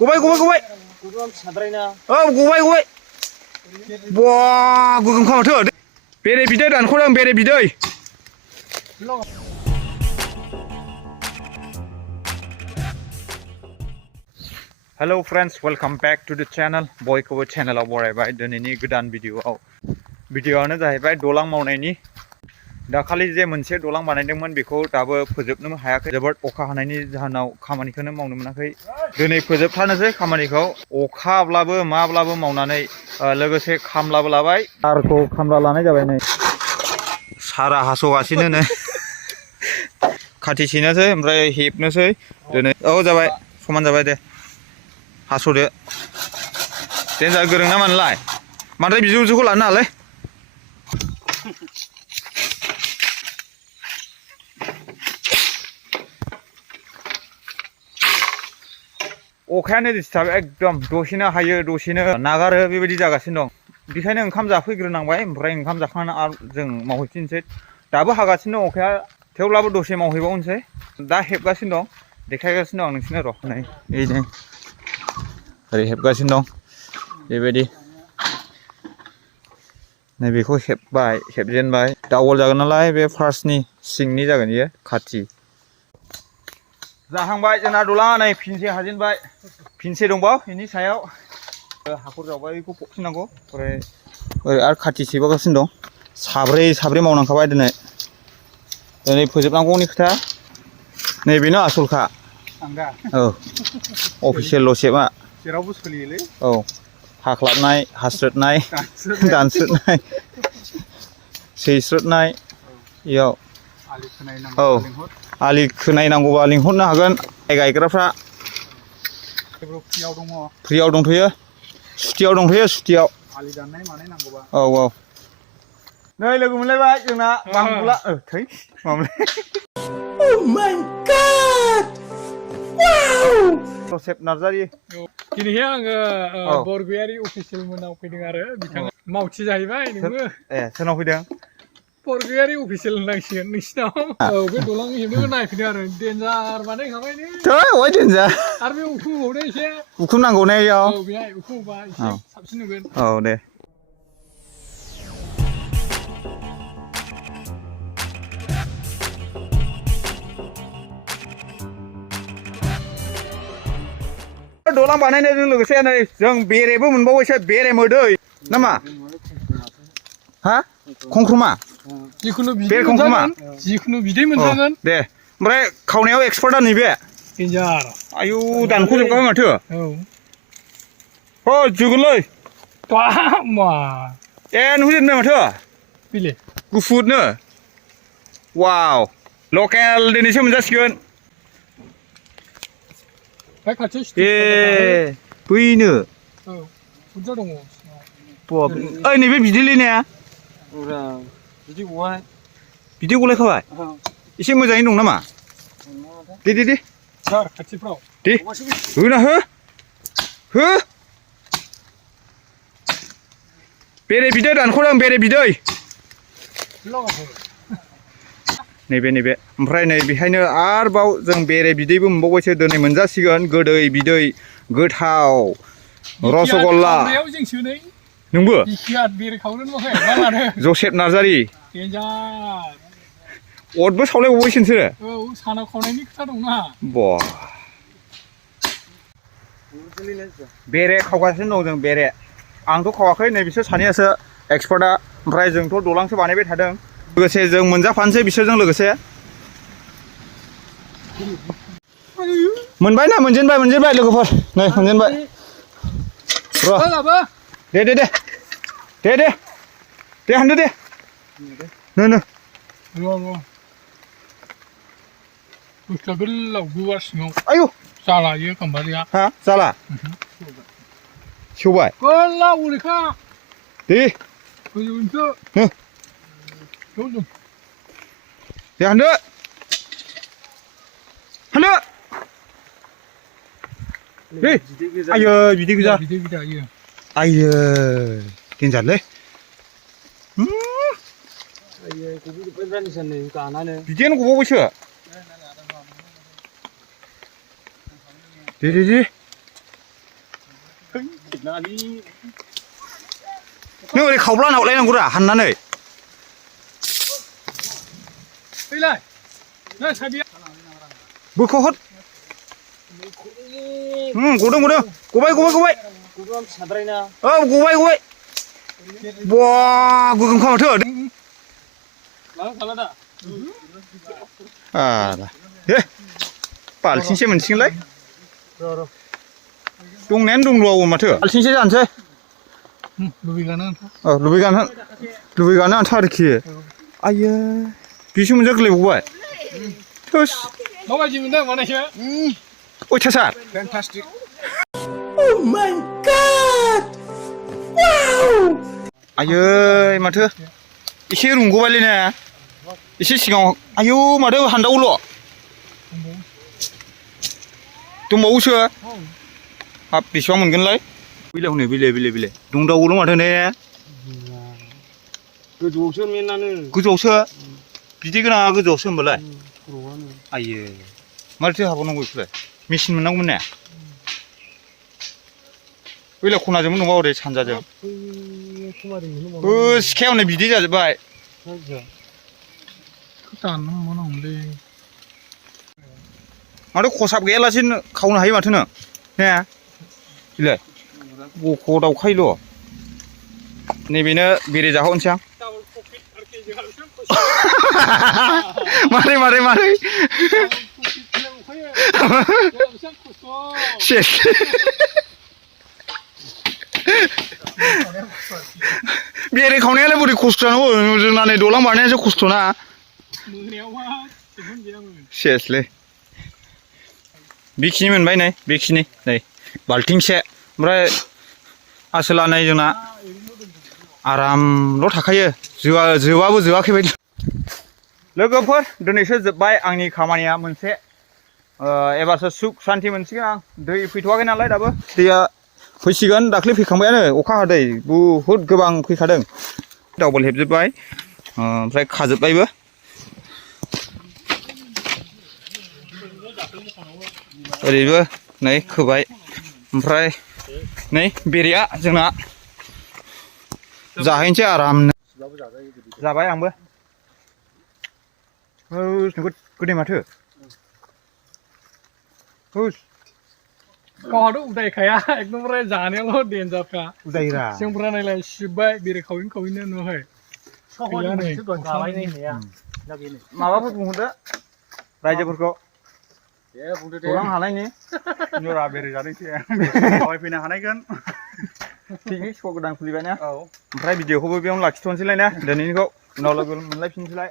गबाय गबाय बा गोगोम खामाथो बेरे बिदै दानख'दों बेरे बिदै hello friends welcome back to the channel बयखौबो चैनलाव बरायबाय दिनैनि गोदान भिडिअआनो जाहैबाय दालां मावनायनि दाखालि जे मोनसे दालां बानायदोंमोन बेखौ दाबो फोजोबनो हायाखै जोबोद अखा हानायनि जाहोनाव खामानिखौनो मावनो मोनाखै दिनै फोजोबथारनोसै खामानिखौ अखाब्लाबो माब्लाबो मावनानै लोगोसे खामलाबो लाबाय सारखौ खामला लानाय जाबाय नै सारा हास'गासिनो नै खाथि सैनोसै ओमफ्राय हेबनोसै दिनै औ जाबाय समान जाबाय दे हास'दो देन्जार गोरों ना मानोलाय बांद्राय बिजौखौ लानो नाङालै अखायानो दिस्टार्ब एकदम दसेनो हायो दसेनो नागारो बेबायदि जागासिनो दं बेखायनो ओंखाम जाफैग्रोनांबाय ओमफ्राय ओंखाम जाखांनानै आरो जों मावहैफिनसै दाबो हागासिनो दं अखाया थेवब्लाबो दसे मावहैबावनोसै दा हेबगासिनो दं देखायगासिनो दं नोंसोरनो र' नै ओरै हेबगासिनो दं बेबायदि नैबेखौ हेबबाय हेबजेनबाय दावल जागोन नालाय बे फार्स्टनि सिंनि जागोन बियो खाथि जाहांबाय जोंना दालाङा नै फिनसे हाजेनबाय फिनसे दंबावो बेनि सायाव हाखर जावबाय बेखौ फबफिननांगौ ओमफ्राय ओरै आरो खाथि सैबावगासिनो दं साब्रै मावनांखाबाय दिनै फोजोबनांगौनि खोथा नैबेनो आसलखा औ अफिसियेल सेबआ जेरावबो सोलियोलै औ हाख्लाबनाय हास्रोदनाय दानस्रोदनाय सैस्रोदनाय इयाव औ आलि खोनायनांगौबा लिंहरनो हागोन माइ गायग्राफ्रा फ्रियाव दंथ'यो सुटियाव दंथ'यो सुटियाव आलि दाननाय मानाय नांगौबा औ नै लोगो मोनलायबाय जोंना बांबुला थै मामोनलाय Oh my God! Wow! Joseph Narzary दिनैहाय आङो बरगयारि अफिसियेल मोनाव फैदों आरो बिथाङा मावथि जाहैबाय नोंबो ए सोरनाव फैदों बरगयारि अफिसियेल होननांसिगोन नोंसिनाव औ बे दालां हेबनोबो नायफैदों आरो देन्जार बानायखाबाय नै अय देन्जार आरो बे उखुम होबावदो एसे उखुम नांगौ ने इयाव औ बेहाय उखुम होबा एसे साबसिन नुगोन औ दे दालां बानायनायजों लोगोसे नै जों बेरेबो मोनबावबायसो बेरे मोदै नामा हा खंख्रमा जिखुनु बिदै मोनजागोन जिखुनु बिदै मोनजागोन दे ओमफ्राय खावनायाव एक्सपार्टआ नैबे देन्जार आयु दानख'जोबखाबाय माथो औ जोगोनलै मा ए नुहैजोबबाय माथो बिले गुफुरनो वाव लकेल दिनैसो मोनजासिगोन ए बैनो औ बुरजा दङ ओइ नैबे बिदैलैनाया बिदै गलायखाबाय एसे मोजाङै दं नामा दे खाथिफ्राव दे होना हो बेरे बिदै दानख'दों बेरे बिदै नैबे ओमफ्राय नै बेहायनो आरोबाव जों बेरे बिदैबो मोनबावबायसो दिनै मोनजासिगोन गोदै बिदै गोथाव रसगल्ला नोंबो जसेफ नार्जारि अरबो सावलायबावबायसो नोंसोरो औ सानाव खावनायनि खोथा दंना बा बेरे खावगासिनो दं जों बेरे आंथ' खावाखै नै बिसोर सानैयासो एक्सपार्टआ ओमफ्राय जोंथ' दालांसो बानायबाय थादों लोगोसे जों मोनजाफानोसै बिसोरजों लोगोसे मोनबाय ना मोनजेनबाय लोगोफोर नै मोनजेनबाय र' दे हानदो दे नो बुस्थुआ गोलाव गुवार सिङाव आयु जालायो गाम्बारिया हा जाला सेवबाय गोलाव ओरैखा दे गोजौनिसो दे हानदो दे आयो बिदै गोजा आयो देन्जारलै बिदैयानो गबावबायसो दे नों ओरै खावब्ला नावलायनांगौरा हाननानै फैलाय नै साबिया बोखहद गदों गबाय औ गबाय बा गोगोम खामाथो हे बाल्थिंसे मोनसिगोनलाय दंनायानो दंबावो माथो बाल्थिंसे जानोसै लुबैगानो आन्था आरोखि आइयो बिसो मोनजागोलायबावबाय थोस माबायदि मोनदों मानायसो अयथासार fantastic Oh my God! Wow! आयै माथो एसे रुंगबायलै ने एसे सिगाङाव आयौ माथो हान्दावल' दंबावोसो हाब बेसेबां मोनगोनलाय बिलाइ हनै बिलाइ दंदावोल' माथो ने गोजौआवसो मेनानो गोजौआवसो बिदै गोनाङा गोजौआवसो होनबालाय आइयो माथो हाबावनांगौ बेखौलाय मेचिन मोननांगौमोन ने बैलाय खनाजोंबो नङा ओरै सानजाजों सिखाया हनै बिदै जाजोब्बाय माथो खसाब गैयालासे खावनो हायो माथो नों ने बिलाय बख' दावखायोल' नैबेनो बेरे जाहोनोसै आं मारै सेस बेरे खावनायालाय बोरै खस्थ'नांगौ जोंना दलां बारनायासो खस्थ'ना सेसलै बेखिनि मोनबाय नै बेखिनि नै बाल्थिंसे ओमफ्राय आसोला नै जोंना आरामल' थाखायो जोबाबो जोबाखै बायदि लोगोफोर दिनैसो जोब्बाय आंनि खामानिया मोनसे एबारसो सुख सान्ति मोनसिगोन आं दै फैथ'वाखै नालाय दाबो दैया फैसिगोन दाख्लै फैखांबायानो अखा हादै बुहुद गोबां फैखादों दावबल हेबजोब्बाय ओमफ्राय खाजोब्बायबो ओरैबो नै खोबाय ओमफ्राय नै बेरेया जोंना जाहैनोसै आरामनो जाबाय आंबो गोदै माथो गावहाथ' उदायखाया एकदमबारे जानायावल' देन्जारखा उदायरा जोंफोरा नायलाय सिबबाय बेरे खावैनो नुवाखै माबाफोर बुंहरदो रायजोफोरखौ दलां हानायनि नोरा बेरे जादोंसै फैनो हानायगोन पिकनिक स्पट गोदान खुलिबाय ना ओमफ्राय भिडिअखौबो बेयावनो लाखिथ'नोसैलाय ना दिनैनिखौ उनाव लोगो मोनलायफिनसैलाय